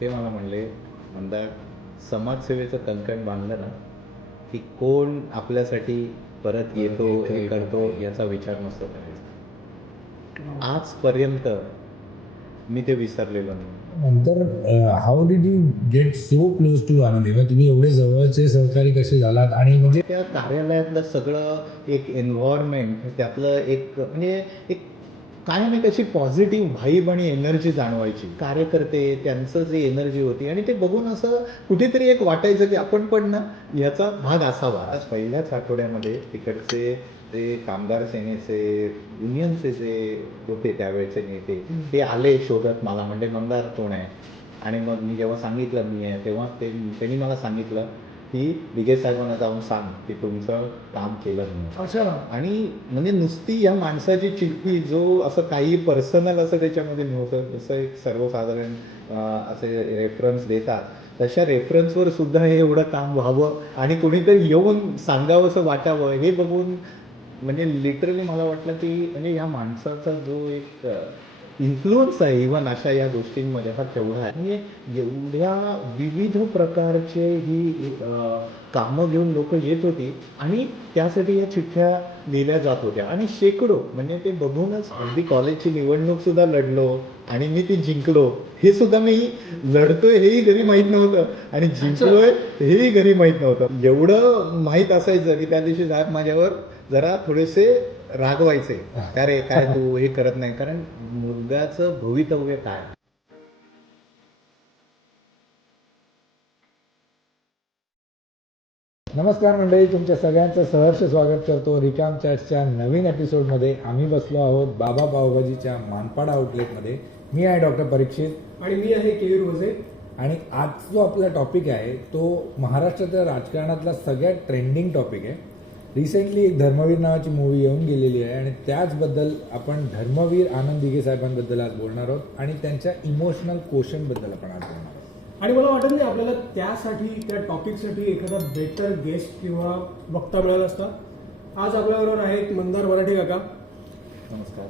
ते मला म्हणले मंदार समाजसेवेचं कंकण बांधलं ना की कोण आपल्यासाठी परत येतो हे करतो याचा विचार नसतो करायचा. आजपर्यंत मी ते विसरलेलो नाही. नंतर how did you get so close to Anandi? म्हणजे तुम्ही एवढे जवळचे सहकारी कसे झालात? आणि म्हणजे त्या कार्यालयातलं सगळं एक एन्व्हायरमेंट त्यातलं एक म्हणजे एक कायम एक अशी पॉझिटिव्ह व्हाईब आणि एनर्जी जाणवायची. कार्यकर्ते त्यांचं जे एनर्जी होती आणि ते बघून असं कुठेतरी एक वाटायचं की आपण पण ना याचा भाग असावा. पहिल्याच आठवड्यामध्ये तिकडचे ते कामगार सेनेचे युनियनचे जे होते त्यावेळेचे नेते ते आले शोधत मला म्हणजे मंदार कोण आहे? आणि मग मी जेव्हा सांगितलं मी आहे तेव्हा ते त्यांनी मला सांगितलं की दिगे साहेबांना जाऊन सांग की तुमचं काम केलं म्हणून. अच्छा. आणि म्हणजे नुसती या माणसाची चिठ्ठी जो असं काही पर्सनल असं त्याच्यामध्ये नव्हतं जसं एक सर्वसाधारण असे रेफरन्स देतात तशा रेफरन्सवर सुद्धा हे एवढं काम व्हावं आणि कोणीतरी येऊन सांगावं असं वाटावं हे बघून म्हणजे लिटरली मला वाटलं की म्हणजे या माणसाचा जो एक इन्फ्लुअन्स आहे इव्हन अशा या गोष्टींमध्ये हा तेवढा आहे. म्हणजे एवढ्या विविध प्रकारचे ही कामं घेऊन लोक येत होती आणि त्यासाठी या चिठ्ठ्या लिहिल्या जात होत्या. आणि शेकडो म्हणजे ते बघूनच अगदी कॉलेजची निवडणूक सुद्धा लढलो आणि मी ती जिंकलो. हे सुद्धा मी लढतोय हेही घरी माहीत नव्हतं आणि जिंकलोय हेही घरी माहीत नव्हतं. एवढं माहीत असायचं की त्या दिवशी साहेब माझ्यावर जरा थोडेसे रागवायचे. का रे काय तू हे करत नाही? कारण मुलगाचं भवितव्य काय? नमस्कार मंडळी तुमच्या सगळ्यांचं सहर्ष स्वागत करतो रिकाम चॅट्सच्या नवीन एपिसोडमध्ये आम्ही बसलो आहोत बाबा पावभाजीच्या मानपाडा आउटलेटमध्ये मी आहे डॉक्टर परीक्षित. आणि मी आहे केयूर वजे आणि आज जो आपला टॉपिक आहे तो महाराष्ट्राच्या राजकारणातला सगळ्यात ट्रेंडिंग टॉपिक आहे. रिसेंटली एक धर्मवीर नावाची मूवी येऊन गेलेली आहे आणि त्याचबद्दल आपण धर्मवीर आनंद दिघे साहेबांबद्दल आज बोलणार आहोत आणि त्यांच्या इमोशनल क्वेश्चनबद्दल आपण आज बोलणार आहोत. आणि मला वाटत नाही आपल्याला त्यासाठी त्या टॉपिकसाठी एखादा बेटर गेस्ट किंवा वक्ता मिळाला असता. आज आपल्याबरोबर आहेत मंदार मराठे काका. नमस्कार.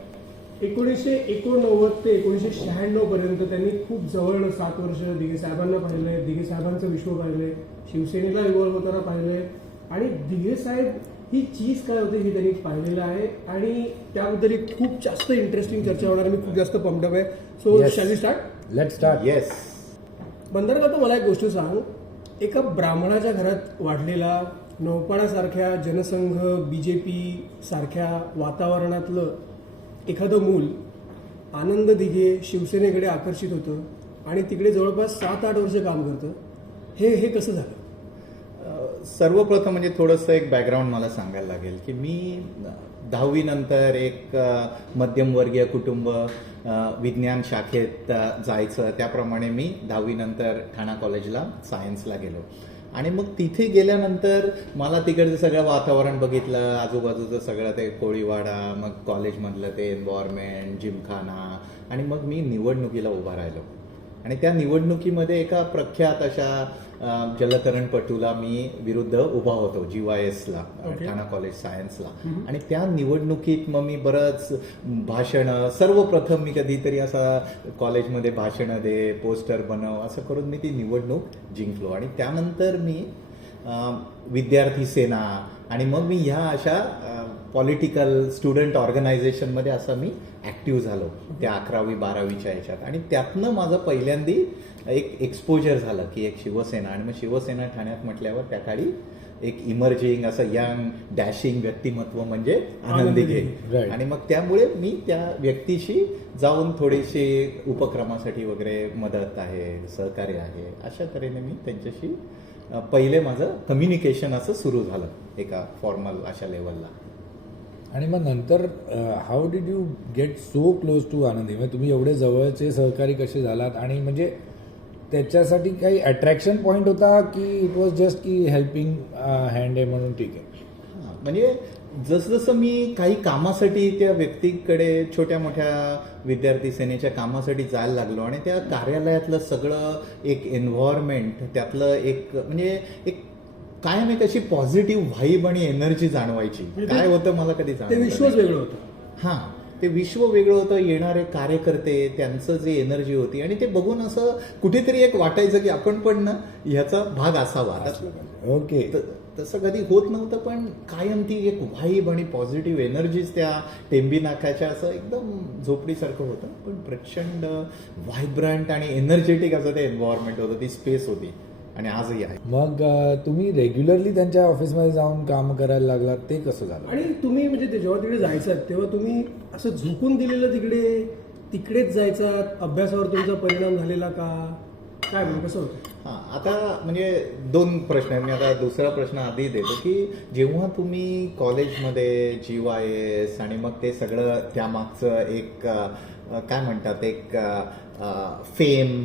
एकोणीसशे एकोणनव्वद ते एकोणीसशे शहाण्णव पर्यंत त्यांनी खूप जवळ सात वर्ष दिघे साहेबांना पाहिलंय दिघे साहेबांचं विश्व पाहिलंय शिवसेनेला इन्व्हॉल्व्ह होताना पाहिलंय. आणि दिघे साहेब ही चीज काय होते हे त्यांनी पाहिलेलं आहे आणि त्याबद्दल एक खूप जास्त इंटरेस्टिंग चर्चा होणार आहे. मी खूप जास्त पंपडप आहे. So. Shall start let start yes बंदर काका मला एक गोष्ट सांग. एका ब्राह्मणाच्या घरात वाढलेला नौपाडासारख्या जनसंघ बी जे पी सारख्या वातावरणातलं एखादं मूल आनंद दिघे शिवसेनेकडे आकर्षित होतं आणि तिकडे जवळपास सात आठ वर्ष काम करतं. हे हे कसं झालं? सर्वप्रथम म्हणजे थोडंसं एक बॅकग्राऊंड मला सांगायला लागेल की मी दहावीनंतर एक मध्यमवर्गीय कुटुंब विज्ञान शाखेत जायचं. त्याप्रमाणे मी दहावीनंतर ठाणा कॉलेजला सायन्सला गेलो. आणि मग तिथे गेल्यानंतर मला तिकडचं सगळं वातावरण बघितलं. आजूबाजूचं सगळं ते कोळीवाडा मग कॉलेजमधलं ते एन्व्हायरमेंट जिमखाना. आणि मग मी निवडणुकीला उभा राहिलो. आणि त्या निवडणुकीमध्ये एका प्रख्यात अशा जलतरणपटूला मी विरुद्ध उभा होतो जी वाय एसला Okay. ठाणा कॉलेज सायन्सला आणि त्या निवडणुकीत मग मी बरंच भाषण सर्वप्रथम मी कधीतरी असा कॉलेजमध्ये भाषणं दे पोस्टर बनव असं करून मी ती निवडणूक जिंकलो. आणि त्यानंतर मी विद्यार्थी सेना आणि मग मी ह्या अशा पॉलिटिकल स्टुडंट ऑर्गनायझेशनमध्ये असं मी ॲक्टिव्ह झालो त्या अकरावी बारावीच्या ह्याच्यात. आणि त्यातनं माझं पहिल्यांदी एक एक्सपोजर झालं की एक शिवसेना आणि मग शिवसेना ठाण्यात म्हटल्यावर त्या काळी एक इमर्जिंग असं यंग डॅशिंग व्यक्तिमत्व म्हणजे आनंदी घे. आणि मग त्यामुळे मी त्या व्यक्तीशी जाऊन थोडीशी उपक्रमासाठी वगैरे मदत आहे सहकार्य आहे अशा तऱ्हेने मी त्यांच्याशी पहिले माझं कम्युनिकेशन असं सुरू झालं एका फॉर्मल अशा लेवलला आणि मग नंतर how did you get so close to Anandi? म्हणजे तुम्ही एवढे जवळचे सहकारी कसे झालात? आणि म्हणजे त्याच्यासाठी काही अट्रॅक्शन पॉईंट होता की इट वॉज जस्ट की हेल्पिंग हँड आहे म्हणून ठीक आहे. म्हणजे जसजसं मी काही कामासाठी त्या व्यक्तीकडे छोट्या मोठ्या विद्यार्थी सेनेच्या कामासाठी जायला लागलो आणि त्या कार्यालयातलं सगळं एक एन्व्हायरमेंट त्यातलं एक म्हणजे एक कायम एक अशी पॉझिटिव्ह व्हाईब आणि एनर्जी जाणवायची. म्हणजे काय होतं मला कधी ते नाही. वेगळं होतं. हां. ते विश्व वेगळं होतं येणारे कार्यकर्ते त्यांचं जे एनर्जी होती. आणि ते बघून असं कुठेतरी एक वाटायचं की आपण पण ना ह्याचा भाग असावा. ओके. त- तसं कधी होत नव्हतं पण कायम ती एक व्हाईब आणि पॉझिटिव्ह एनर्जीज त्या टेंबी नाकाच्या असं एकदम झोपडीसारखं होतं. पण प्रचंड व्हायब्रंट आणि एनर्जेटिक असं ते एन्व्हायरमेंट होतं ती स्पेस होती. आणि आजही आहे. मग तुम्ही रेग्युलरली त्यांच्या ऑफिसमध्ये जाऊन काम करायला लागलात ते कसं झालं? आणि तुम्ही म्हणजे ते जेव्हा तिकडे जायचं तेव्हा तुम्ही असं झोकून दिलेलं तिकडे तिकडेच जायचा अभ्यासावर तुमचा परिणाम झालेला का? काय म्हणजे कसं होतं? हां आता म्हणजे दोन प्रश्न आहेत. मी आता दुसरा प्रश्न आधी देतो की जेव्हा तुम्ही कॉलेजमध्ये जी वाय एस आणि मग ते सगळं त्यामागचं एक काय म्हणतात एक फेम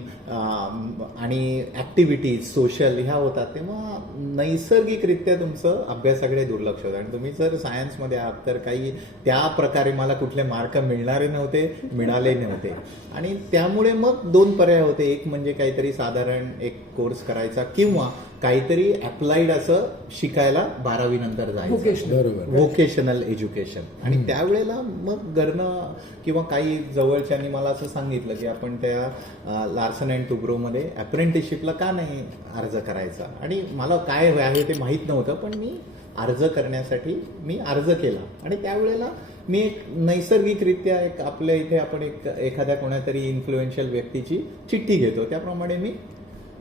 आणि ॲक्टिव्हिटीज सोशल ह्या होतात. तेव्हा नैसर्गिकरित्या तुमचं अभ्यासाकडे दुर्लक्ष होतं आणि तुम्ही जर सायन्समध्ये आहात तर काही त्या प्रकारे मला कुठले मार्क मिळणारे नव्हते मिळाले नव्हते. आणि त्यामुळे मग दोन पर्याय होते. एक म्हणजे काहीतरी साधारण एक कोर्स करायचा किंवा काहीतरी अप्लाइड असं शिकायला बारावी नंतर जायचं. व्होकेशनल एज्युकेशन आणि त्यावेळेला मग घरनं किंवा काही जवळच्यांनी मला असं सांगितलं की आपण त्या लार्सन अँड टुब्रोमध्ये अप्रेंटिसशिपला का नाही अर्ज करायचा? आणि मला काय आहे ते माहीत नव्हतं पण मी अर्ज करण्यासाठी मी अर्ज केला. आणि त्यावेळेला मी एक नैसर्गिकरित्या एक आपल्या इथे आपण एक एखाद्या कोणातरी इन्फ्लुएन्शियल व्यक्तीची चिठ्ठी घेतो. त्याप्रमाणे मी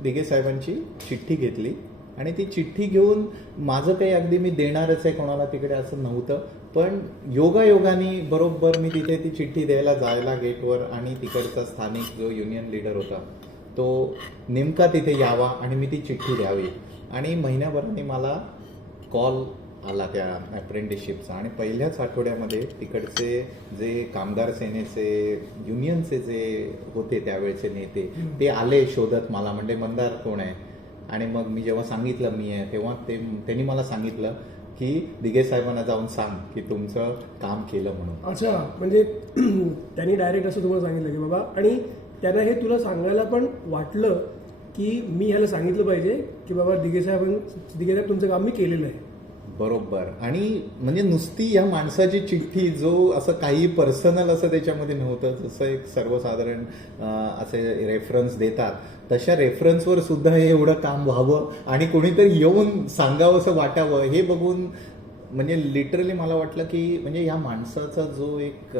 दिघे साहेबांची चिठ्ठी घेतली. आणि ती चिठ्ठी घेऊन माझं काही अगदी मी देणारच आहे कोणाला तिकडे असं नव्हतं. पण योगायोगाने बरोबर मी तिथे ती चिठ्ठी द्यायला जायला गेटवर आणि तिकडचा स्थानिक जो युनियन लीडर होता तो नेमका तिथे यावा आणि मी ती चिठ्ठी द्यावी. आणि महिन्याभराने मला कॉल आला त्या अप्रेंटिसशिपचा आणि पहिल्याच आठवड्यामध्ये तिकडचे जे कामगार सेनेचे युनियनचे जे होते त्यावेळचे नेते ते आले शोधत मला म्हणजे मंदार कोण आहे? आणि मग मी जेव्हा सांगितलं मी आहे तेव्हा ते त्यांनी मला सांगितलं की दिघे साहेबांना जाऊन सांग की तुमचं काम केलं म्हणून. अच्छा म्हणजे त्यांनी डायरेक्ट असं तुम्हाला सांगितलं की बाबा आणि त्यांना हे तुला सांगायला पण वाटलं की मी ह्याला सांगितलं पाहिजे की बाबा दिघे साहेब दिघे साहेब तुमचं काम मी केलेलं आहे. बरोबर. आणि म्हणजे नुसती या माणसाची चिठ्ठी जो असं काही पर्सनल असं त्याच्यामध्ये नव्हतं जसं एक सर्वसाधारण असे रेफरन्स देतात तशा रेफरन्सवर सुद्धा हे एवढं काम व्हावं आणि कोणीतरी येऊन सांगावं असं वाटावं हे बघून म्हणजे लिटरली मला वाटलं की म्हणजे या माणसाचा जो एक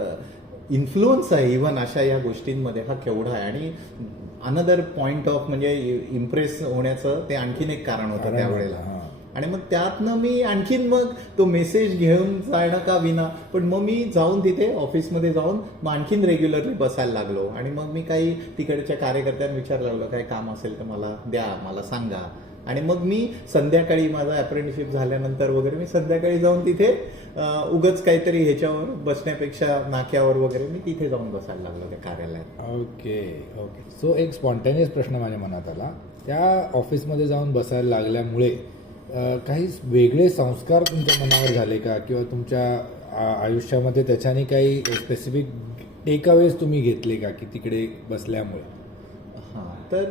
इन्फ्लुअन्स आहे इव्हन अशा या गोष्टींमध्ये हा केवढा आहे. आणि अनदर पॉइंट ऑफ म्हणजे इम्प्रेस होण्याचं ते आणखीन एक कारण होतं त्यावेळेला. आणि मग त्यातनं मी आणखीन मग तो मेसेज घेऊन जाणं का विना पण मग मी जाऊन तिथे ऑफिसमध्ये जाऊन मग आणखीन रेग्युलरली बसायला लागलो. आणि मग मी काही तिकडच्या कार्यकर्त्यांना विचारलं लागलो काय काम असेल तर मला द्या मला सांगा. आणि मग मी संध्याकाळी माझा अप्रेंटिसशिप झाल्यानंतर वगैरे मी संध्याकाळी जाऊन तिथे उगच उगाच काहीतरी ह्याच्यावर बसण्यापेक्षा नाक्यावर वगैरे मी तिथे जाऊन बसायला लागलो त्या कार्यालयात. Okay okay. सो एक स्पॉन्टेनियस प्रश्न माझ्या मनात आला. त्या ऑफिसमध्ये जाऊन बसायला लागल्यामुळे काही वेगळे संस्कार तुमच्या मनावर झाले का? किंवा तुमच्या आयुष्यामध्ये त्याच्याने काही स्पेसिफिक टेकअवेज तुम्ही घेतले का की तिकडे बसल्यामुळे? हां तर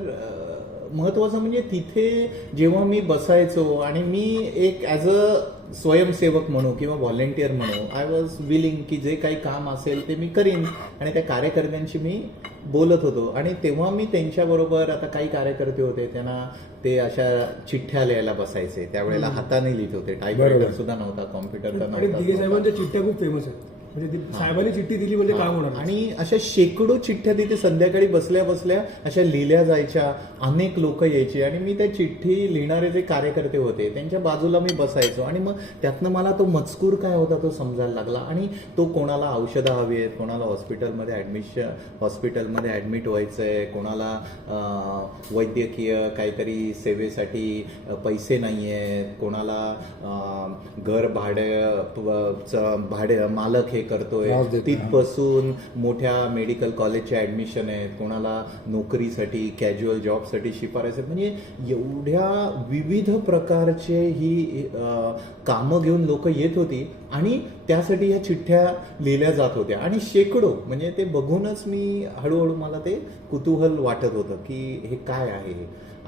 महत्त्वाचं म्हणजे तिथे जेव्हा मी बसायचो आणि मी एक ॲज अ स्वयंसेवक म्हणू किंवा व्हॉलेंटियर म्हणू आय वॉज विलिंग की जे काही काम असेल ते मी करीन आणि त्या कार्यकर्त्यांशी मी बोलत होतो. आणि तेव्हा मी त्यांच्याबरोबर आता काही कार्यकर्ते होते त्यांना ते अशा चिठ्ठ्या लिहायला बसायचे. त्यावेळेला हाताने लिहित होते. टायपरायटर. सुद्धा नव्हता कॉम्प्युटर तर आणि दिघे नव्हता. साहेबांच्या चिठ्ठ्या खूप फेमस आहेत. म्हणजे ती साहेबांनी चिठ्ठी दिली म्हणजे काम होणार आणि अशा शेकडो चिठ्ठ्या तिथे संध्याकाळी बसल्या बसल्या अशा लिहिल्या जायच्या अनेक लोक यायची. आणि मी त्या चिठ्ठी लिहिणारे जे कार्यकर्ते होते त्यांच्या बाजूला मी बसायचो. आणि मग त्यातनं मला तो मजकूर काय होता तो समजायला लागला. आणि तो कोणाला औषधं हवी आहेत कोणाला हॉस्पिटलमध्ये ॲडमिशन हॉस्पिटलमध्ये ॲडमिट व्हायचं आहे कोणाला अं, वैद्यकीय काहीतरी सेवेसाठी अं, पैसे नाही आहेत कोणाला अं, घर भाडं प- चं भाडे मालक हे करतोय. त्रास देतोय, तिथपासून मोठ्या मेडिकल कॉलेजचे ऍडमिशन आहेत कोणाला नोकरीसाठी कॅज्युअल जॉबसाठी शिफारस आहेत. म्हणजे एवढ्या विविध प्रकारचे ही कामं घेऊन लोक येत होती आणि त्यासाठी ह्या चिठ्ठ्या लिहिल्या जात होत्या. आणि शेकडो म्हणजे ते बघूनच मी हळूहळू मला ते कुतूहल वाटत होतं की हे काय आहे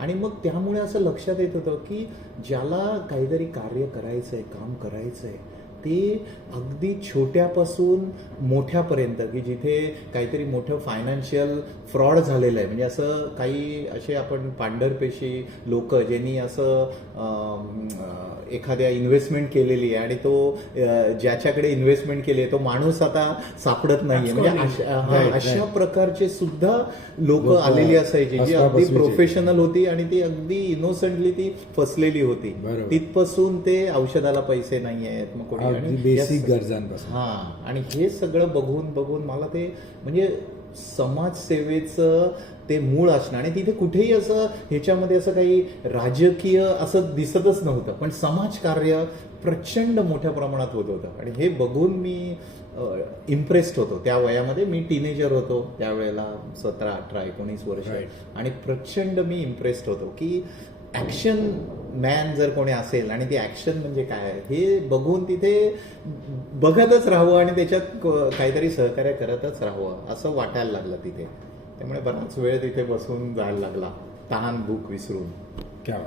आणि मग त्यामुळे असं लक्षात येत होतं की ज्याला काहीतरी कार्य करायचं आहे काम करायचं आहे ते अगदी छोट्यापासून मोठ्यापर्यंत की जिथे काहीतरी मोठं फायनान्शियल फ्रॉड झालेलं आहे म्हणजे असं काही असे आपण पांढरपेशी लोक ज्यांनी असं एखाद्या इन्व्हेस्टमेंट केलेली आहे आणि तो ज्याच्याकडे इन्व्हेस्टमेंट केली आहे तो माणूस आता सापडत नाहीये म्हणजे अशा. प्रकारचे सुद्धा लोक आलेली असायची जी अगदी. प्रोफेशनल होती आणि ती अगदी इनोसंटली ती फसलेली होती. तिथपासून ते औषधाला पैसे नाही आहेत मग कोणी अगदी बेसिक गरजांपासून. हा आणि हे सगळं बघून बघून मला ते म्हणजे समाजसेवेचं ते मूळ असणं आणि तिथे कुठेही असं ह्याच्यामध्ये असं काही राजकीय असं दिसतच नव्हतं. पण समाजकार्य प्रचंड मोठ्या प्रमाणात होत होतं. आणि हे बघून मी इम्प्रेस्ड होतो. त्या वयामध्ये मी टीनेजर होतो. त्यावेळेला सतरा अठरा एकोणीस वर्ष. आणि प्रचंड मी इम्प्रेस्ड होतो की ॲक्शन मॅन जर कोणी असेल आणि ती ॲक्शन म्हणजे काय आहे, हे बघून तिथे बघतच राहावं आणि त्याच्यात क- काहीतरी सहकार्य करतच राहावं असं वाटायला लागलं तिथे. त्यामुळे बराच वेळ तिथे बसून जायला लागला तहान भूक विसरून. क्या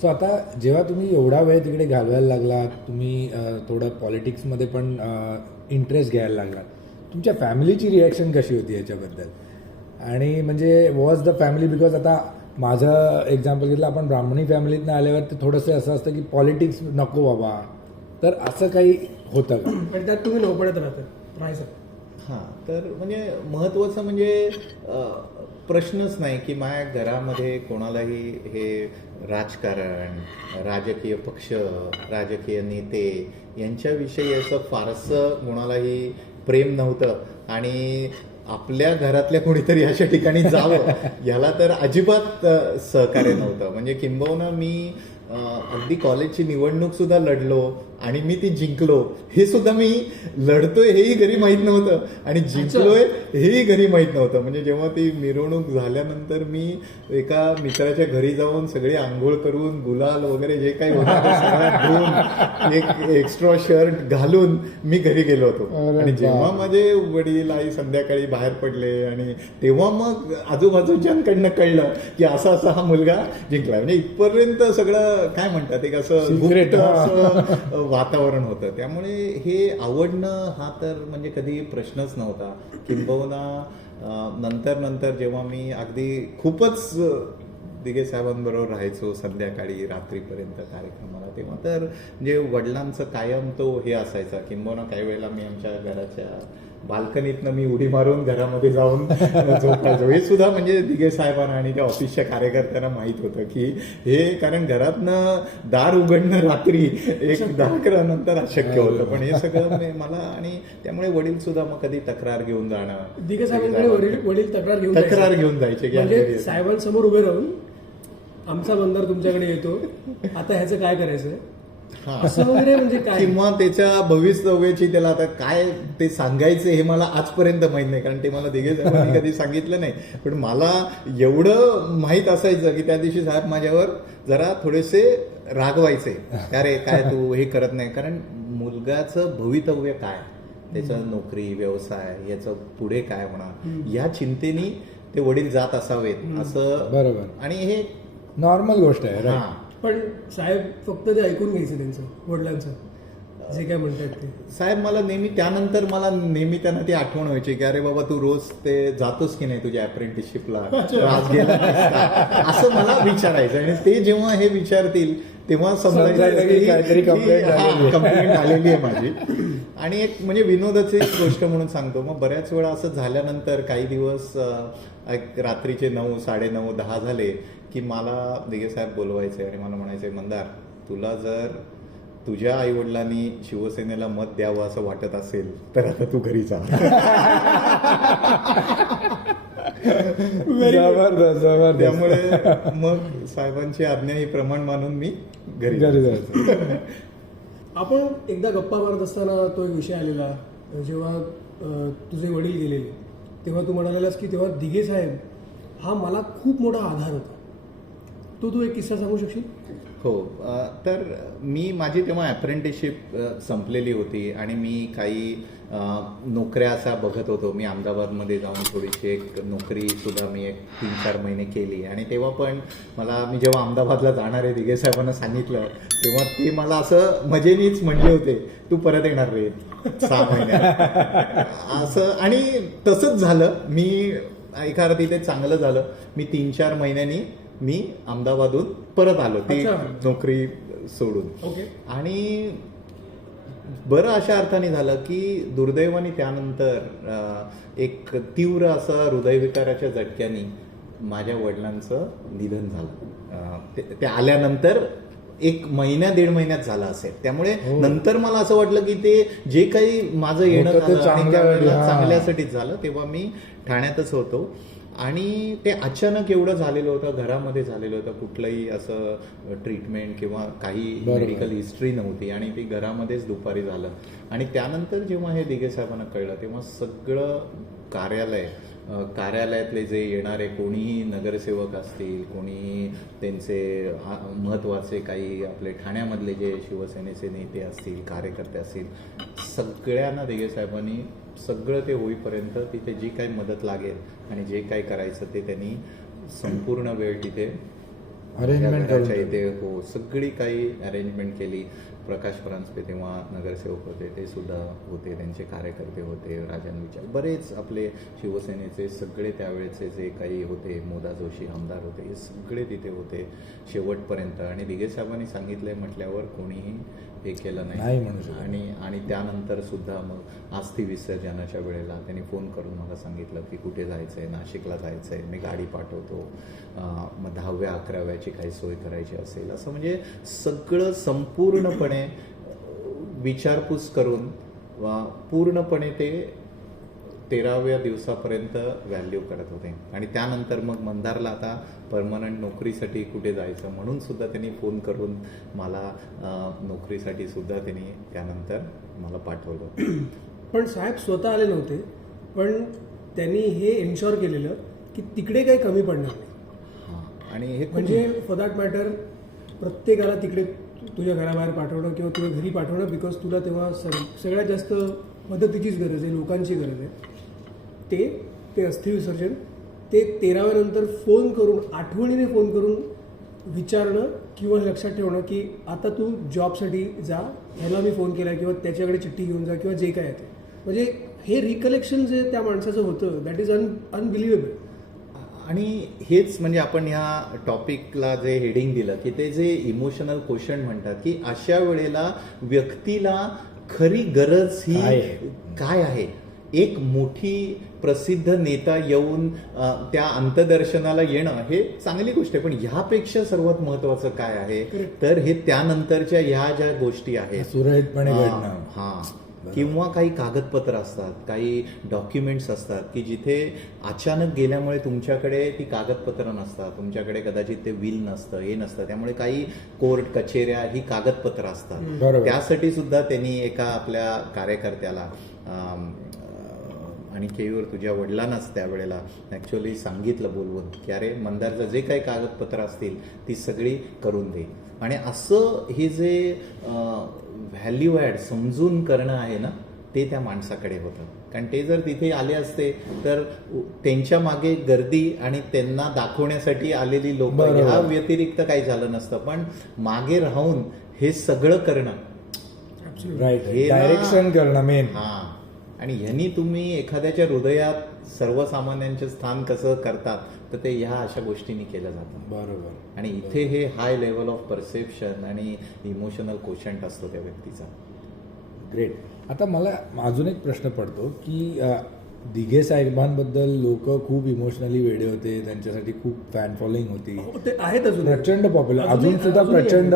सो आता जेव्हा तुम्ही एवढा वेळ तिकडे घालवायला लागलात तुम्ही थोडं पॉलिटिक्समध्ये पण इंटरेस्ट घ्यायला लागलात तुमच्या फॅमिलीची रिॲक्शन कशी होती याच्याबद्दल? आणि म्हणजे वॉज द फॅमिली बिकॉज आता माझं एक्झाम्पल घेतलं आपण ब्राह्मणी फॅमिलीतनं आल्यावर ते थोडंसं असं असतं की पॉलिटिक्स नको बाबा. तर असं काही होतं का? पण त्यात तुम्ही नवपड्यात राहता राहायचं. हां तर म्हणजे महत्त्वाचं म्हणजे प्रश्नच नाही की माझ्या घरामध्ये कोणालाही हे राजकारण राजकीय पक्ष राजकीय नेते यांच्याविषयी असं फारसं कोणालाही प्रेम नव्हतं. आणि आपल्या घरातल्या कोणीतरी अशा ठिकाणी जावं याला तर अजिबात सहकार्य नव्हतं. म्हणजे किंबहुना मी अगदी कॉलेजची निवडणूक सुद्धा लढलो. आणि मी ती जिंकलो. हे सुद्धा मी लढतोय हेही घरी माहीत नव्हतं. आणि जिंकलोय हेही घरी माहीत नव्हतं. म्हणजे जेव्हा ती मिरवणूक झाल्यानंतर मी एका मित्राच्या घरी जाऊन सगळी आंघोळ करून गुलाल वगैरे जे काही होतं एक एक्स्ट्रा शर्ट घालून मी घरी गेलो होतो. आणि जेव्हा. माझे वडील आई संध्याकाळी बाहेर पडले आणि तेव्हा मग आजूबाजूच्यांकडनं कळलं की असा असा हा मुलगा जिंकला. म्हणजे इथपर्यंत सगळं काय म्हणतात एक असं वातावरण होतं. त्यामुळे हे आवडणं हा तर म्हणजे कधी प्रश्नच नव्हता. किंबहुना नंतर नंतर जेव्हा मी अगदी खूपच दिघे साहेबांबरोबर राहायचो संध्याकाळी रात्रीपर्यंत कार्यक्रमाला. तेव्हा तर म्हणजे वडिलांचं कायम तो हे असायचा किंबहुना काही वेळेला मी आमच्या घराच्या बाल्कनीतनं मी उडी मारून घरामध्ये जाऊन झोपायचो. हे सुद्धा म्हणजे दिघे साहेबांना आणि त्या ऑफिसच्या कार्यकर्त्यांना माहीत होतं की हे कारण घरातनं दार उघडणं रात्री एक दहा अकरा नंतर अशक्य होतं. पण हे सगळं मला आणि त्यामुळे वडील सुद्धा मग कधी तक्रार घेऊन जाणं दिघे साहेबांकडे वडील तक्रार घेऊन तक्रार. घेऊन जायचे की म्हणजे साहेबांसमोर उभे राहून आमचा बंदर तुमच्याकडे येतो. आता ह्याचं काय करायचंय हा. असं वगैरे म्हणजे काय? किंवा त्याच्या भवितव्याची त्याला आता काय ते सांगायचं हे मला आजपर्यंत माहीत नाही कारण ते मला दिघे कधी सांगितलं नाही. पण मला एवढं माहीत असायचं की त्या दिवशी साहेब माझ्यावर जरा थोडेसे रागवायचे. अरे काय तू हे करत नाही? कारण मुलगाचं भवितव्य काय? त्याचं नोकरी व्यवसाय याचं पुढे काय होणार? या चिंतेनी ते वडील जात असावेत असं बरोबर. आणि हे नॉर्मल गोष्ट आहे राईट हा. पण साहेब फक्त ते ऐकून घ्यायचं त्यांचं वडिलांचं. जे काय म्हणतात ते. साहेब मला नेहमी त्यानंतर मला नेहमी त्यांना ती आठवण व्हायची की अरे बाबा तू रोज ते जातोस की नाही तुझ्या अप्रेंटिसशिपला आज गेला नाहीस का? असं मला विचारायचं. आणि ते जेव्हा हे विचारतील तेव्हा समजायचं समजायचं की काहीतरी complaint आलेली आहे. कंप्लेंट आलेली आहे माझी. आणि एक म्हणजे विनोदाची एक गोष्ट म्हणून सांगतो. मग बऱ्याच वेळा असं झाल्यानंतर काही दिवस अं, रात्रीचे नऊ साडेनऊ दहा झाले की मला दिघे साहेब बोलवायचे आणि मला म्हणायचे मंदार तुला जर तुझ्या आईवडिलांनी शिवसेनेला मत द्यावं असं वाटत असेल तर आता तू घरी जा. जबरदस्त जबरदस्त. त्यामुळे मग साहेबांची आज्ञा ही प्रमाण मानून मी घरी घरी जायचो. आपण एकदा गप्पा मारत असताना तो एक विषय आलेला जेव्हा तुझे वडील गेलेले. तेव्हा तू म्हणालेलास की तेव्हा दिघे साहेब हा मला खूप मोठा आधार होता. तो तू एक किस्सा सांगू शकशील? हो. तर मी माझी तेव्हा अप्रेंटिसशिप संपलेली होती आणि मी काही नोकऱ्या असा बघत होतो. मी अहमदाबादमध्ये जाऊन थोडीशी एक नोकरी सुद्धा मी एक तीन चार महिने केली. आणि तेव्हा पण मला मी जेव्हा अहमदाबादला जाणार आहे साहेबांना सांगितलं तेव्हा ते मला असं मजेनीच म्हणले होते तू परत येणार रे सहा महिन्यात. असं आणि तसंच झालं. मी एका तिथे ते चांगलं झालं. मी तीन चार महिन्यांनी मी अहमदाबादहून परत आलो ती. नोकरी सोडून ओके आणि बरं अशा अर्थाने झालं की दुर्दैवाने त्यानंतर एक तीव्र असं हृदयविकाराच्या झटक्याने माझ्या वडिलांचं निधन झालं ते- ते आल्यानंतर एक महिन्या दीड महिन्यात झालं असेल त्यामुळे हो. नंतर मला असं वाटलं की ते जे काही माझं येणं ते झालं हा. चांगल्यासाठीच झालं तेव्हा मी ठाण्यातच होतो आणि ते अचानक एवढं झालेलं होतं घरामध्ये झालेलं होतं कुठलंही असं ट्रीटमेंट किंवा काही. मेडिकल हिस्ट्री नव्हती आणि ती घरामध्येच दुपारी झालं आणि त्यानंतर जेव्हा हे दिघे साहेबांना कळलं तेव्हा सगळं कार्यालय कार्यालयातले जे येणारे कोणीही नगरसेवक असतील कोणीही त्यांचे महत्त्वाचे काही आपले ठाण्यामधले जे शिवसेनेचे नेते असतील कार्यकर्ते असतील सगळ्यांना दिघे साहेबांनी सगळं ते होईपर्यंत तिथे जी काही मदत लागेल आणि जे काही करायचं ते त्यांनी संपूर्ण वेळ तिथे ठेवली. इथे हो सगळी काही अरेंजमेंट केली प्रकाश परांजपे तेव्हा नगरसेवक होते ते सुद्धा होते त्यांचे कार्यकर्ते होते राजन विचार बरेच आपले शिवसेनेचे सगळे त्यावेळेचे जे काही होते मोदा जोशी आमदार होते हे सगळे तिथे होते शेवटपर्यंत. आणि दिघे साहेबांनी सांगितलंय म्हटल्यावर कोणीही हे केलं नाही. म्हणू. आणि आणि त्यानंतर सुद्धा मग अस्थि विसर्जनाच्या वेळेला त्यांनी फोन करून मला सांगितलं की कुठे जायचं आहे नाशिकला जायचं आहे मी गाडी पाठवतो मग दहाव्या अकराव्याची काही सोय करायची असेल. असं म्हणजे सगळं संपूर्णपणे अं, विचारपूस करून वा पूर्णपणे ते तेराव्या दिवसापर्यंत व्हॅल्यू करत होते. आणि त्यानंतर मग मंदारला आता परमनंट नोकरीसाठी कुठे जायचं म्हणून सुद्धा त्यांनी फोन करून मला नोकरीसाठी सुद्धा त्यांनी त्यानंतर मला पाठवलं. पण साहेब स्वतः आले नव्हते. पण त्यांनी हे एन्शॉर केलेलं की तिकडे काही कमी पडणार नाही. हां. आणि हे म्हणजे फॉर दॅट मॅटर प्रत्येकाला तिकडे तुझ्या घराबाहेर पाठवणं किंवा तुझ्या घरी पाठवणं बिकॉज तुला तेव्हा सग सगळ्यात जास्त मदतीचीच गरज आहे लोकांची गरज आहे. ते ते अस्थि विसर्जन ते तेराव्यानंतर फोन करून आठवणीने फोन करून विचारणं किंवा लक्षात ठेवणं की आता तू जॉबसाठी जा ह्याला मी फोन केला किंवा त्याच्याकडे चिठ्ठी घेऊन जा किंवा जे काय आहे ते. म्हणजे हे रिकलेक्शन जे त्या माणसाचं होतं दॅट इज अन अनबिलिव्हेबल आणि हेच म्हणजे आपण ह्या टॉपिकला जे हेडिंग दिलं की ते जे इमोशनल क्वेश्चन म्हणतात की अशा वेळेला व्यक्तीला खरी गरज ही काय आहे? एक मोठी प्रसिद्ध नेता येऊन त्या अंतदर्शनाला येणं हे चांगली गोष्ट आहे. पण ह्यापेक्षा सर्वात महत्वाचं काय आहे. तर हे त्यानंतरच्या ह्या ज्या गोष्टी आहेत सुरळीतपणे हा. किंवा काही कागदपत्र असतात काही डॉक्युमेंट्स असतात की जिथे अचानक गेल्यामुळे तुमच्याकडे ती कागदपत्र नसतात तुमच्याकडे कदाचित ते विल नसतं हे नसतं. त्यामुळे काही कोर्ट कचेऱ्या ही कागदपत्र असतात. त्यासाठी सुद्धा त्यांनी एका आपल्या कार्यकर्त्याला आणि केवीवर तुझ्या वडिलांनाच त्यावेळेला ॲक्च्युअली सांगितलं बोलवून की अरे मंदारचं जे काही कागदपत्र असतील ती सगळी करून दे. आणि असं हे जे व्हॅल्यू ॲड समजून करणं आहे ना ते त्या माणसाकडे होतं. कारण ते जर तिथे आले असते तर त्यांच्या मागे गर्दी आणि त्यांना दाखवण्यासाठी आलेली लोक. ह्या व्यतिरिक्त काही झालं नसतं. पण मागे राहून हे सगळं करणं राईट हे डायरेक्शन करणं मेन हा. आणि ह्यांनी तुम्ही एखाद्याच्या हृदयात सर्वसामान्यांचे स्थान कसं करतात तर ते ह्या अशा गोष्टींनी केलं जातं बरोबर. आणि इथे हे हाय लेवल ऑफ परसेप्शन आणि इमोशनल क्वेश्चंट असतो त्या व्यक्तीचा. ग्रेट आता मला अजून एक प्रश्न पडतो की दिघे साहेबांबद्दल लोक खूप इमोशनली वेडे होते त्यांच्यासाठी खूप फॅन फॉलोईंग होती. ते आहेत अजून प्रचंड पॉप्युलर अजून सुद्धा प्रचंड.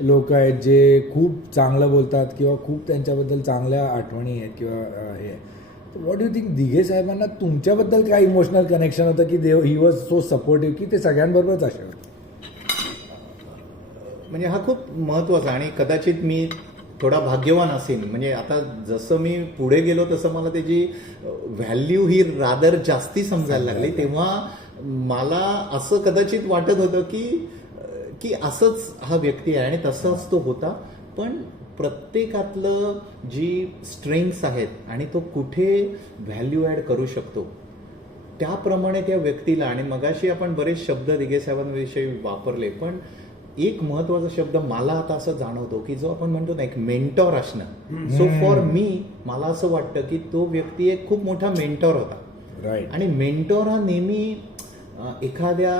लोक आहेत जे खूप चांगलं बोलतात किंवा खूप त्यांच्याबद्दल चांगल्या आठवणी आहेत किंवा हे व्हॉट यू थिंक दिघे साहेबांना तुमच्याबद्दल काय इमोशनल कनेक्शन होतं की Dev he was so supportive की ते सगळ्यांबरोबरच असे होते? म्हणजे हा खूप महत्त्वाचा आणि कदाचित मी थोडा भाग्यवान असेन. म्हणजे आता जसं मी पुढे गेलो तसं मला त्याची व्हॅल्यू ही रादर जास्ती समजायला लागली. तेव्हा मला असं कदाचित वाटत होतं की की असंच हा व्यक्ती आहे आणि तसाच तो होता. पण प्रत्येकातलं जी स्ट्रेंग्स आहेत आणि तो कुठे व्हॅल्यू ॲड करू शकतो त्याप्रमाणे त्या व्यक्तीला आणि मगाशी आपण बरेच शब्द दिगे साहेबांविषयी वापरले पण एक महत्त्वाचा शब्द मला आता असं जाणवतो की जो आपण म्हणतो ना एक मेंटॉर असणं. सो फॉर मी मला असं वाटतं की तो व्यक्ती एक खूप मोठा मेंटॉर होता. राईट आणि मेंटॉर हा नेहमी एखाद्या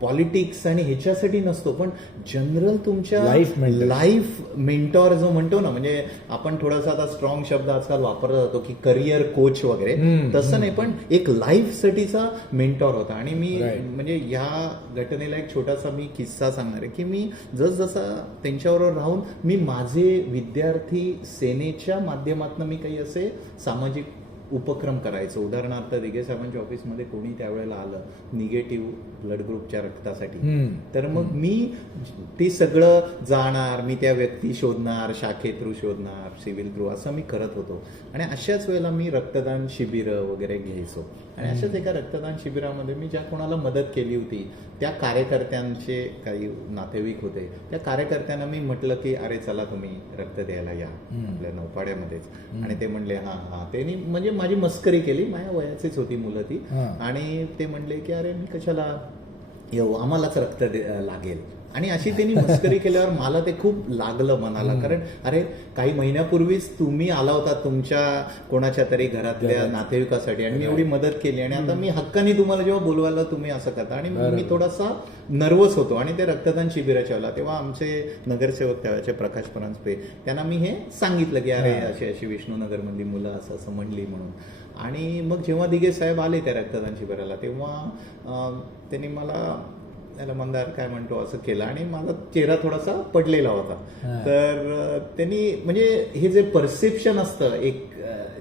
पॉलिटिक्स आणि ह्याच्यासाठी नसतो पण जनरल तुमच्या mentor. लाईफ मेंटॉर जो म्हणतो ना म्हणजे आपण थोडासा आता स्ट्रॉंग शब्द आजकाल वापरला जातो की करिअर कोच वगैरे तसं नाही पण एक लाईफ साठीचा मेंटॉर होता आणि मी. म्हणजे या घटनेला एक छोटासा मी किस्सा सांगणार आहे की मी जसजसा त्यांच्याबरोबर राहून मी माझे विद्यार्थी सेनेच्या माध्यमातून मी काही असे सामाजिक उपक्रम करायचो. उदाहरणार्थ दिगे साहेबांच्या ऑफिसमध्ये कोणी त्यावेळेला आलं निगेटिव्ह ब्लड ग्रुपच्या रक्तासाठी. तर मग मी ते सगळं जाणार मी त्या व्यक्ती शोधणार शाखे थ्रू शोधणार सिव्हिल थ्रू असं मी करत होतो. आणि अशाच वेळेला मी रक्तदान शिबिरं वगैरे घ्यायचो. आणि अशाच एका रक्तदान शिबिरामध्ये मी ज्या कोणाला मदत केली होती त्या कार्यकर्त्यांचे काही नातेवाईक होते त्या कार्यकर्त्यांना मी म्हटलं की अरे चला तुम्ही रक्त द्यायला या. आपल्या नौपाड्यामध्येच. आणि ते म्हणले हा हा. त्यांनी म्हणजे माझी मस्करी केली. माझ्या वयाचीच होती मुलं ती. आणि ते म्हणले की अरे मी कशाला येऊ? आम्हालाच रक्त लागेल. आणि अशी त्यांनी मस्करी केल्यावर मला ते खूप लागलं मनाला कारण अरे काही महिन्यापूर्वीच तुम्ही आला होता तुमच्या कोणाच्या तरी घरातल्या घरात. नातेवाईकासाठी आणि मी एवढी मदत केली आणि आता मी हक्काने तुम्हाला जेव्हा बोलवायला तुम्ही असं करता आणि मी. थोडासा नर्वस होतो आणि ते रक्तदान शिबिराच्या वेळेला तेव्हा आमचे नगरसेवक त्यावेळेचे प्रकाश परांजपे त्यांना मी हे सांगितलं की अरे. अशी अशी विष्णूनगरमधली मुलं असं असं म्हणली म्हणून आणि मग जेव्हा दिगे साहेब आले त्या रक्तदान शिबिराला तेव्हा त्यांनी मला त्याला मंदार काय म्हणतो असं केलं. आणि माझा चेहरा थोडासा पडलेला होता. तर त्यांनी म्हणजे हे जे परसेप्शन असतं एक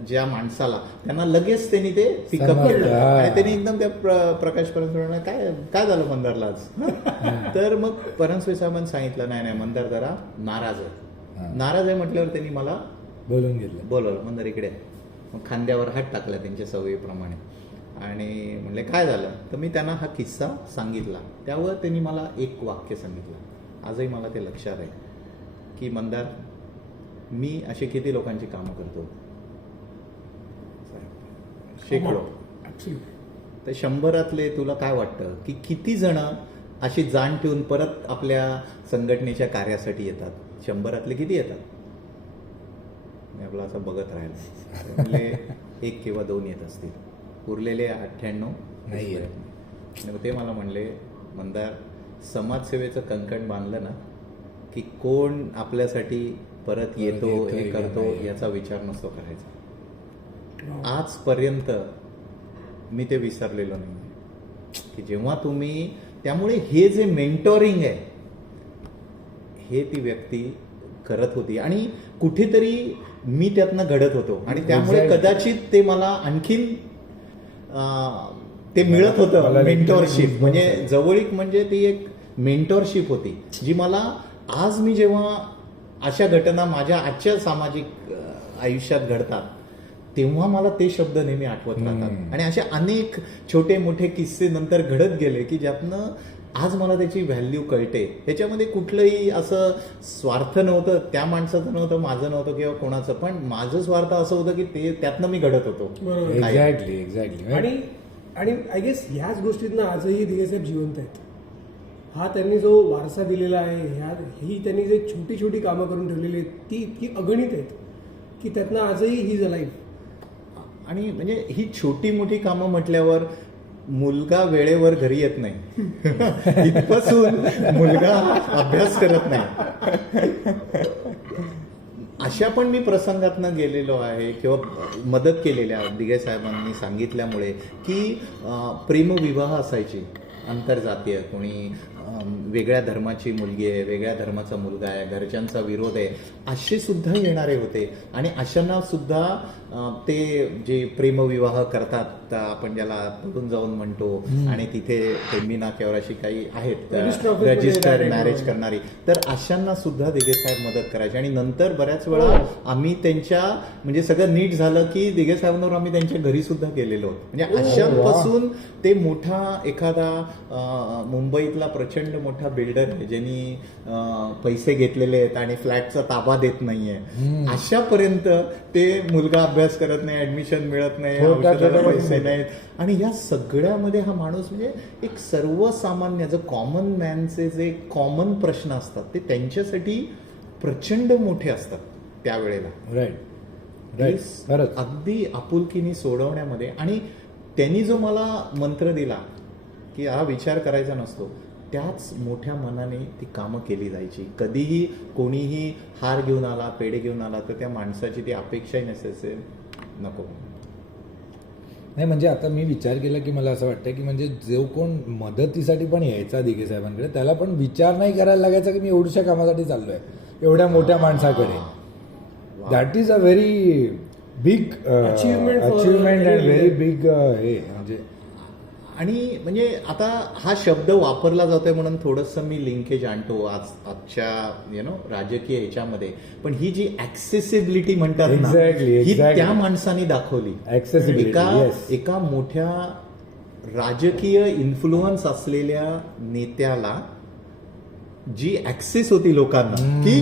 ज्या माणसाला त्यांना लगेच त्यांनी ते पिकअप केलं. आणि त्यांनी एकदम त्या प्र- प्रकाश परांजपे काय काय झालं मंदारला आज? तर मग परांजपे साहेबांनी सांगितलं नाही नाही मंदार जरा नाराज. आहे. नाराज आहे म्हटल्यावर त्यांनी मला बोलून घेतलं. बोलवलं मंदार इकडे. मग खांद्यावर हात टाकला त्यांच्या सवयीप्रमाणे. आणि म्हणले काय झालं? तर मी त्यांना हा किस्सा सांगितला. त्यावर त्यांनी मला एक वाक्य सांगितलं. आजही मला ते लक्षात आहे. की मंदार मी असे किती लोकांची कामं करतो? शेकडो. तर शंभरातले तुला काय वाटतं? की किती जण अशी जाण ठेवून परत आपल्या संघटनेच्या कार्यासाठी येतात? शंभरातले किती येतात? मी आपला असं बघत राहिलो. एक किंवा दोन येत असतील. उरलेले अठ्ठ्याण्णव नाही मग ते मला म्हणले मंदार समाजसेवेचं कंकण बांधलं ना की कोण आपल्यासाठी परत येतो हे करतो. याचा विचार नसतो करायचा. आजपर्यंत मी ते विसरलेलो नाही की जेव्हा तुम्ही त्यामुळे हे जे मेंटोरिंग आहे हे ती व्यक्ती करत होती आणि कुठेतरी मी त्यातनं घडत होतो आणि त्यामुळे. कदाचित ते मला आणखीन ते मिळत होतं मेंटॉरशिप म्हणजे. जवळीक म्हणजे ती एक मेंटॉरशिप होती जी मला आज मी जेव्हा अशा घटना माझ्या आजच्या सामाजिक आयुष्यात घडतात तेव्हा मला ते शब्द नेहमी आठवत राहतात. आणि असे अनेक छोटे मोठे किस्से नंतर घडत गेले की ज्यातनं आज मला त्याची व्हॅल्यू कळते. त्याच्यामध्ये कुठलंही असं स्वार्थ नव्हतं त्या माणसाचं नव्हतं माझं नव्हतं किंवा कोणाचं. पण माझं स्वार्थ असं होतं की ते त्यातनं मी घडत होतो? एक्झॅक्टली एक्झॅक्टली आणि आणि आय गेस ह्याच गोष्टीतनं आजही दिगेसाहेब जिवंत आहेत. हा त्यांनी जो वारसा दिलेला आहे ह्या ही त्यांनी जे छोटी छोटी कामं करून ठेवलेली आहेत ती इतकी अगणित आहेत की त्यातनं आजही ही लाईफ आणि म्हणजे ही छोटी मोठी कामं म्हटल्यावर मुलगा वेळेवर घरी येत नाही. इथपासून मुलगा अभ्यास करत नाही. अशा पण मी प्रसंगातनं गेलेलो आहे किंवा मदत केलेल्या दिगे साहेबांनी सांगितल्यामुळे की प्रेमविवाह असायची आंतरजातीय. कोणी वेगळ्या धर्माची मुलगी आहे वेगळ्या धर्माचा मुलगा आहे घरच्यांचा विरोध आहे असे सुद्धा येणारे होते. आणि अशांना सुद्धा ते जे प्रेमविवाह करतात आपण ज्याला पडून जाऊन म्हणतो आणि तिथे टेंबी नाक्यावर अशी काही आहेत रजिस्टर मॅरेज. करणारी तर अशांना सुद्धा दिघे साहेब मदत करायचे आणि नंतर बऱ्याच वेळा हो. आम्ही त्यांच्या म्हणजे सगळं नीट झालं की दिघे साहेबांवर आम्ही त्यांच्या घरी सुद्धा गेलेलो. म्हणजे अशांपासून ते मोठा एखादा मुंबईतला प्रचंड मोठा बिल्डर आहे ज्यांनी पैसे घेतलेले आहेत आणि फ्लॅटचा ताबा देत नाहीये अशापर्यंत ते मुलगा अभ्यास करत नाही ऍडमिशन मिळत नाही छोट्या- औषधाला पैसे. नाहीत. आणि या सगळ्यामध्ये हा माणूस म्हणजे एक सर्वसामान्य जो कॉमन मॅनचे जे कॉमन प्रश्न असतात ते त्यांच्यासाठी प्रचंड मोठे असतात त्यावेळेला. राईट राईट अगदी आपुलकीने सोडवण्यामध्ये आणि त्यांनी जो मला मंत्र दिला की हा विचार करायचा नसतो त्याच मोठ्या मनाने ती कामं केली जायची. कधीही कोणीही हार घेऊन आला पेढे घेऊन आला तर त्या माणसाची ती अपेक्षाही नसायचे नको. नाही म्हणजे आता मी विचार केला की मला असं वाटतं की म्हणजे जो कोण मदतीसाठी पण यायचा दिघे साहेबांकडे त्याला पण विचार नाही करायला लागायचा की मी एवढ्याशा कामासाठी चाललोय एवढ्या मोठ्या माणसाकडे. That is a very big for achievement and very. Big हे म्हणजे आणि म्हणजे आता हा शब्द वापरला जातोय म्हणून थोडंसं मी लिंकेज आणतो आज आजच्या यु नो राजकीय ह्याच्यामध्ये पण ही जी ऍक्सेसिबिलिटी म्हणतात ना Exactly, ही. त्या माणसाने दाखवली एका yes. एका मोठ्या राजकीय इन्फ्लुअन्स असलेल्या नेत्याला जी ऍक्सेस होती लोकांना की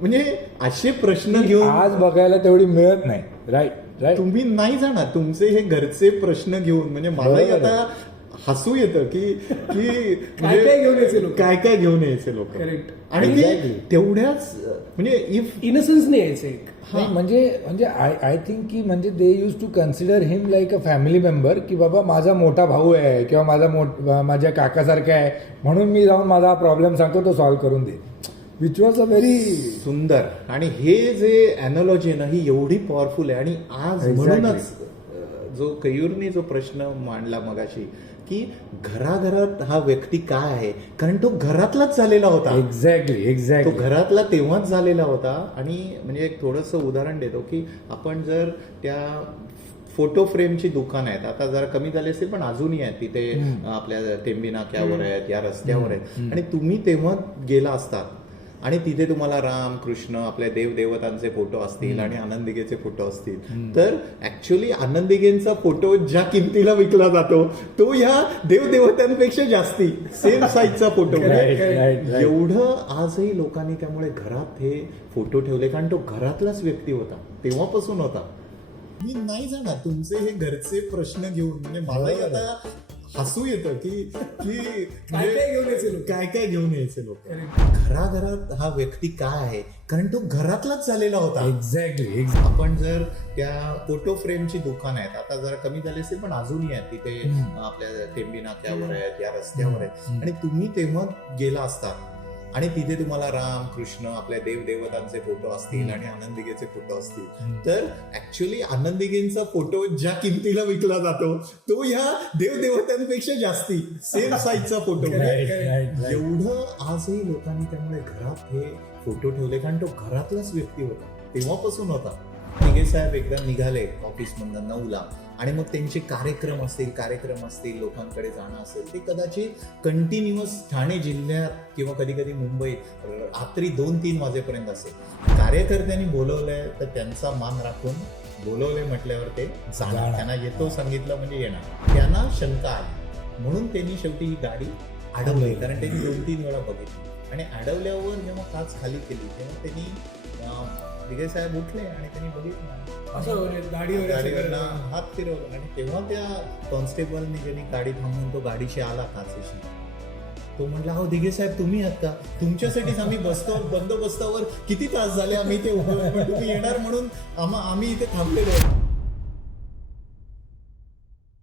म्हणजे असे प्रश्न घेऊन आज बघायला तेवढी मिळत नाही राईट राईट तुम्ही नाही जाणार. तुमचे हे घरचे प्रश्न घेऊन म्हणजे मलाही आता हसू येतं की की काय काय घेऊन यायचे लोक? काय काय घेऊन यायचे लोक? Correct. आणि. तेवढ्याच म्हणजे इफ इनसेन्स नाही यायचं एक. नाही म्हणजे म्हणजे आय आय थिंक की म्हणजे they use to consider him like a family member की बाबा माझा मोठा भाऊ आहे किंवा माझा मोठ माझ्या काकासारखा आहे म्हणून मी जाऊन माझा प्रॉब्लेम सांगतो तो सॉल्व्ह करून दे. विच वॉज अ व्हेरी सुंदर. आणि हे जे अॅनॉलॉजी आहे ना ही एवढी पॉवरफुल आहे. आणि आज. म्हणूनच जो कयूरने जो प्रश्न मांडला मगाशी की घराघरात हा व्यक्ती काय आहे? कारण तो घरातलाच झालेला होता. एक्झॅक्टली तो एक्झॅक्टली घरातला तेव्हाच झालेला होता. आणि म्हणजे एक थोडंसं उदाहरण देतो की आपण जर त्या फोटो फ्रेमची दुकान आहेत आता जरा कमी झाली असतील पण अजूनही आहेत तिथे आपल्या टेंबी नाक्यावर आहेत या रस्त्यावर आहेत. आणि तुम्ही तेव्हा गेला असतात. आणि तिथे तुम्हाला राम कृष्ण आपल्या देव देवतांचे फोटो असतील आणि आनंदिगेचे फोटो असतील. तर ऍक्च्युली आनंदिगेंचा फोटो ज्या किमतीला विकला जातो तो ह्या देव देवतांपेक्षा जास्ती सेम साईजचा फोटो. एवढं आजही लोकांनी त्यामुळे घरात हे फोटो ठेवले कारण तो घरातलाच व्यक्ती होता तेव्हापासून होता. मी नाही जाणार तुमचे हे घरचे प्रश्न घेऊन म्हणजे मलाही आता हसू येतं की की काय काय घेऊन यायचे लोक? काय काय घेऊन यायचे लोक घराघरात हा व्यक्ती काय आहे कारण तो घरातलाच झालेला होता एक्झॅक्टली आपण जर त्या फोटो फ्रेमची दुकान आहेत आता जरा कमी झाली असेल पण अजूनही आहेत तिथे आपल्या टेंबी नाक्यावर आहेत या रस्त्यावर आहेत. आणि तुम्ही तेव्हा गेला असतात आणि तिथे तुम्हाला राम कृष्ण आपल्या देव देवतांचे फोटो असतील आणि आनंदिगेचे फोटो असतील. तर ऍक्च्युली आनंदिगेंचा फोटो ज्या किमतीला विकला जातो तो ह्या देव देवतांपेक्षा जास्ती सेम साईजचा फोटो. एवढं आजही लोकांनी त्यामुळे घरात हे फोटो ठेवले कारण तो घरातलाच व्यक्ती होता तेव्हापासून होता. निगे साहेब एकदा निघाले ऑफिसमधनं नऊला. आणि मग त्यांचे कार्यक्रम असतील कार्यक्रम असतील लोकांकडे जाणं असेल ते कदाचित कंटिन्युअस ठाणे जिल्ह्यात किंवा कधी कधी मुंबईत रात्री दोन तीन वाजेपर्यंत असेल. कार्यकर्त्यांनी बोलवलंय तर त्यांचा मान राखून बोलवले म्हटल्यावर ते जाणार. जाणार. त्यांना येतो सांगितलं म्हणजे येणार. त्यांना शंका आली म्हणून त्यांनी शेवटी ही गाडी अडवली. कारण त्यांनी दोन तीन वेळा बघितली. आणि अडवल्यावर जेव्हा काच खाली केली तेव्हा त्यांनी दिघे साहेब उठले आणि त्यांनी बघितलं असं वगैरे गाडीवर असं गाडीवरनं करायला. हात फिरवला आणि तेव्हा त्या कॉन्स्टेबलने ज्यांनी गाडी थांबवून तो गाडीशी आला काचेशी तो म्हटला हो दिघे साहेब तुम्ही आहात का तुमच्यासाठीच आम्ही बसतो बंदोबस्तावर किती तास झाले आम्ही ते उभे. पण तुम्ही येणार म्हणून आम्हा आम्ही इथे थांबलेलो आहे